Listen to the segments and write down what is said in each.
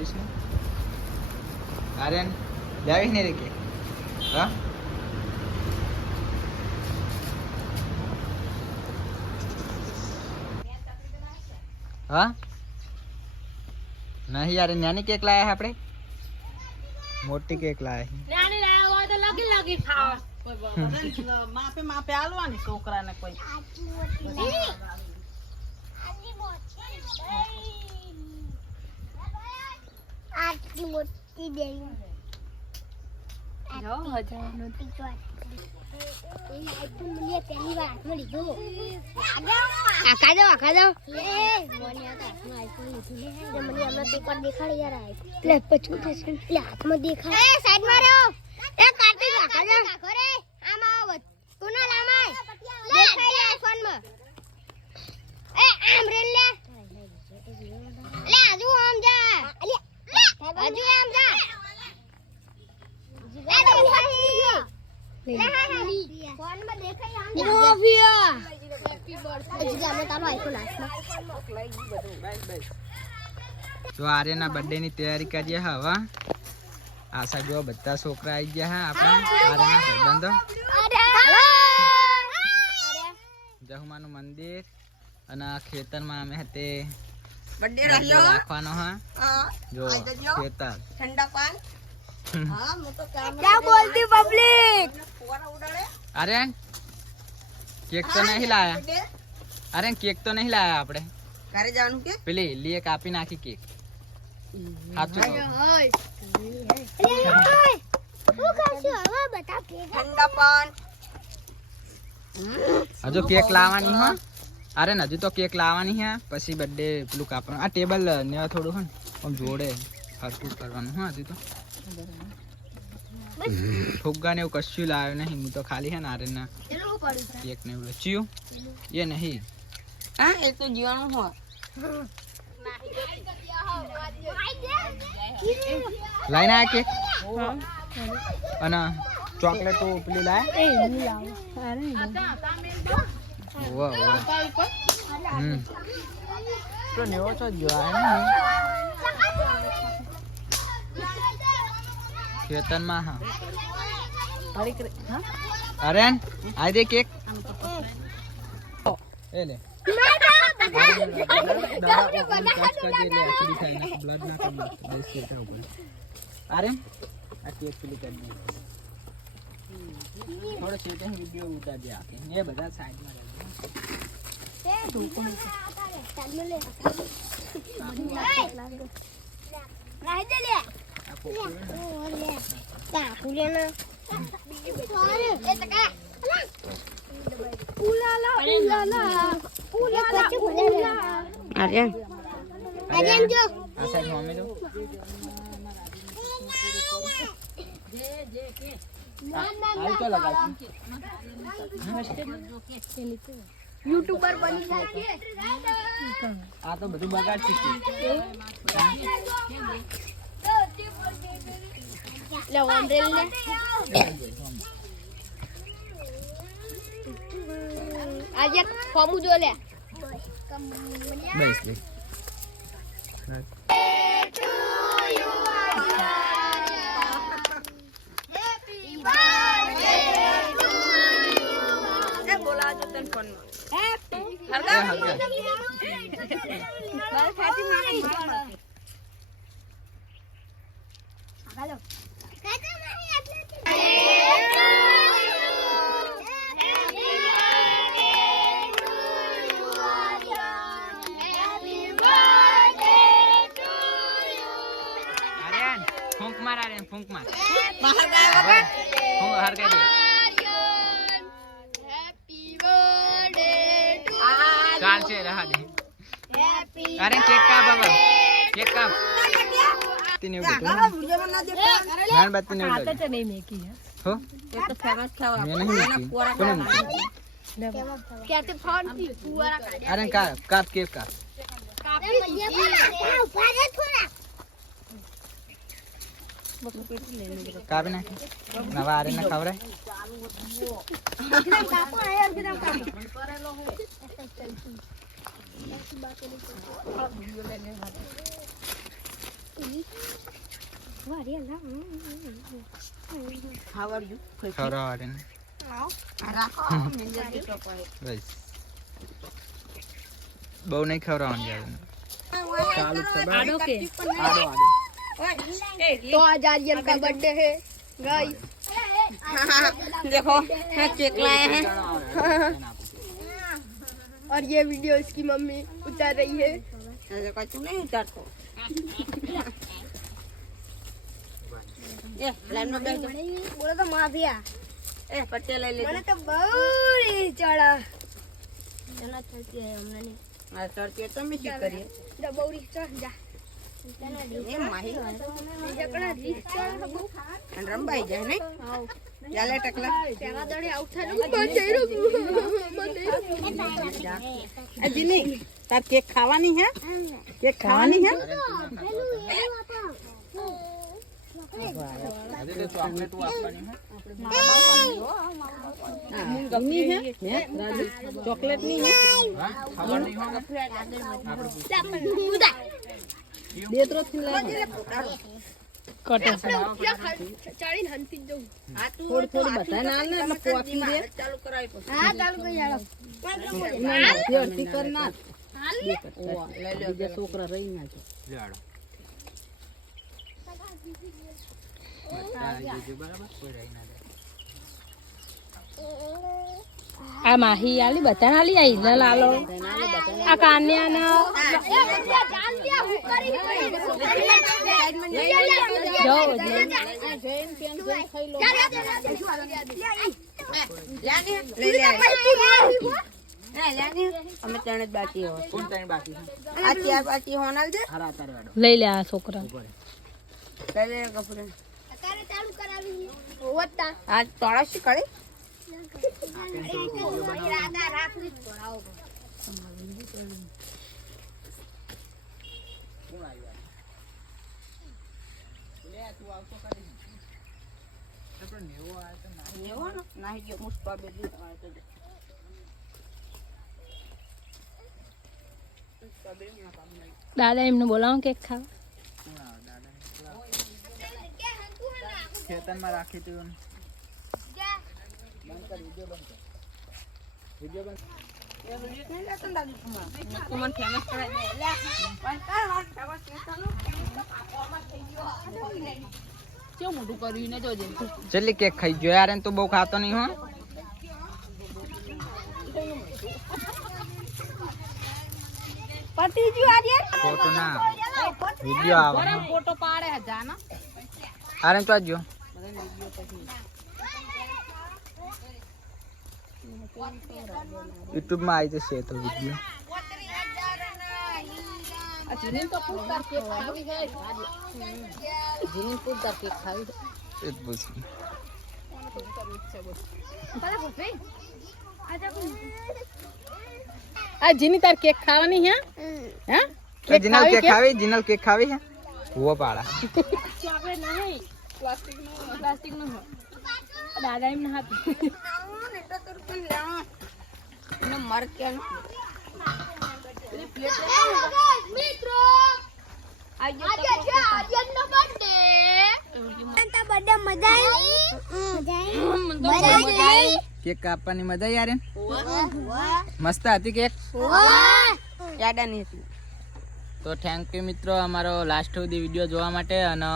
કાપીશ ને આર્યન લાવીશ ને રે કેક હા હા नहीं यार नानी केक लाया है आपने मोटी केक लाया है નાની લાવ્યો હોય તો લગી લગી ખાવા માપે આલવાની છોકરાને કોઈ આટલી મોટી દે જો હજારનો પહેલી વાર મળી જો આખા દો મને હમણાં પેપર દેખાડ યાર લે પછું થશે લે હાથમાં દેખાડ એ સાઈડ માં રહો એ કાર્તિક આખા દો ઘરે આમ આવો કુનાલ આમ આય દેખાય લે ફોન માં એ આમ રે લે આજુ આમ જા આજુ આમ જા ફોન માં દેખાય આમ રોવિયા હેપી બર્થડે જામે તારો આઈફોન હાથમાં જો આર્યના બર્થડે ની તૈયારી કરીએ હવે આશા જો બધા છોકરા આવી ગયા હે આપણા આર્યના સંબંધો જહુમાનું મંદિર અને ખેતરમાં અમે હતે બર્થડે રાખવાનો હા જો ખેતર ઠંડા પાન હા હું તો કામ क्या बोलती पब्लिक ફુવારા ઉડાડે आर्यन केक तो नहीं लाया आर्यन केक तो नहीं लाया आपने ઘરે જવાનું કે પેલી લીએ કાપી નાખી કેક સાચું કહો. હું કરશું હવે બતા કે ઠંડા પાન હજુ કેક લાવવાની હો આર્યન હજુ તો કેક લાવવાની હે પછી બર્થડે પેલું કાપવાનું આ ટેબલ ને થોડું હે આમ જોડે હરકું કરવાનું હો હજુ તો ફુગ્ગા ને એવું કશું લાવ્યો નહીં હું તો ખાલી હે ને આર્યનના કેક ને એવું ચિયું ये नहीं હા એ તો જીવાનું હો लाइन आया केक અને ચોકલેટ પેલી લાયા વાહ વાહ તો નેવો તો જોયા ખેતરમાં હા આર્યન આ દે કેક એ લે आर्यन थोड़ा चेते हैं वीडियो उतार दिया आके ये बता साइड में આર્યન आर्यन जो आ साइड मम्मी जो आई तो लगा यूट्यूबर बनी जाए आ तो બધું બગાડ શીખી ले ओमरेल ले आज एक फॉर्म जो ले બસ બસ બોલા જો તન ફોન आर्यन फूंक मार आर्यन फूंक मार બહાર ગયા વગર फूंक हर के दे चाल से रहा दे आर्यन केक का बाबा केक का तीन उठो વિડિયોમાં ના દેખા मीणबत्ती ने उठो तो नहीं मेकी है हो એ તો ફેમસ ખાવા मैं नहीं देखी कौन है कहते फोन की पूरा आर्यन का काप केक का कापी ना नवा आर्यन ने खबर है ખાવડ્યું ખવડાવવા ને રાખો મિંજર પીટો પડે બસ બહુ નહીં ખવડાવવાનું જાવે ચાલુ છે આડો કે આડો આડો तो आज आर्यन का बर्थडे है गाइस देखो है केक लाए हैं और ये वीडियो इसकी मम्मी उतार रही है ऐसे कुछ नहीं उतारतो ये लाइन में बैठ जाओ बोलो तो माफिया ए पट्टे ले ले मैंने तो बहुत चढ़ा चला चलती है हमने नहीं आ चढ़ती है तो मैं क्या करिए जब बौरी चढ़ जा ए माही जकड़ा રીત ચढ़ બહુ અને રંબાઈ જાય ને ચાલે ટકલા પેલા દડે આઉટ થયું બંધ અજી નહીં તાર કેક ખાવાની હે કેક ખાવાની હે આજે તો ચોકલેટ આપવાની હે ગમી હે રાજુ ચોકલેટ ની હે હા ખાવાની હો બે ત્રણ થી લાગે ચાળી હંતી જઉં આ તું થોડી બતા ના ને એટલે પોકી દે ચાલુ કરાવી પછી હા ચાલુ કરી આલો ના અડધી કર ના લઈ લે બીજા છોકરા રહી ના છે જાડો બરાબર કોઈ રહી ના આ માહી આલી બતાન આલી આઈ ન લાલો આ કાન્યા ના જો અમે ત્રણ જ બાકી હોય કોણ તઈ બાકી છે આ ચાર બાકી હોનાલ છે હારા તારે વાડો લઈ લે આ છોકરા લઈ લે કપડે અત્યારે ચાલુ કરાવી હોતા આ તોળાશી કરી રાધા રાખવી પડાવો એવો ને નાહી ગયો મુસ્પા બે દી દાદા એમને બોલાવો કેક ખાવા ખેતરમાં રાખી તું બંધ કર વિડિયો બંધ મને ફેમસ કરાવી દે કેવું મોટું કર્યું ને જોજે જલ્દી કેક ખાઈ જો યાર એને તો બહુ ખાતો નહીં હો પતિ જી આર્યન ફોટો ના વિડિયો આવે ફોટો પાડે હે જાના આરે તો આજો YouTube માં આવી જશે તો વિડિયો જીની તો પૂછતા કેક ખાવી હે જીની પૂછતા કેક ખાવી એ પૂછી આ જીની તાર કેક ખાવાની હે હે જીનલ કેક ખાવી હે હુઓ પાડા પ્લાસ્ટિક નો દાદા એમને હાથ મર કે મિત્રો આજે છે આર્યનનો બર્થડે તો બર્થડે મજા આવી કેક કાપવાની મજા યાર મસ્ત હતી કેક યાદાની હતી તો થેન્ક યુ મિત્રો અમારો લાસ્ટ સુધી વિડીયો જોવા માટે અને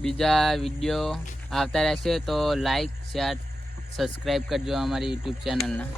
બીજા વિડીયો આવતા રહેશે તો લાઈક શેર સબસ્ક્રાઈબ કરજો અમારી યુટ્યુબ ચેનલને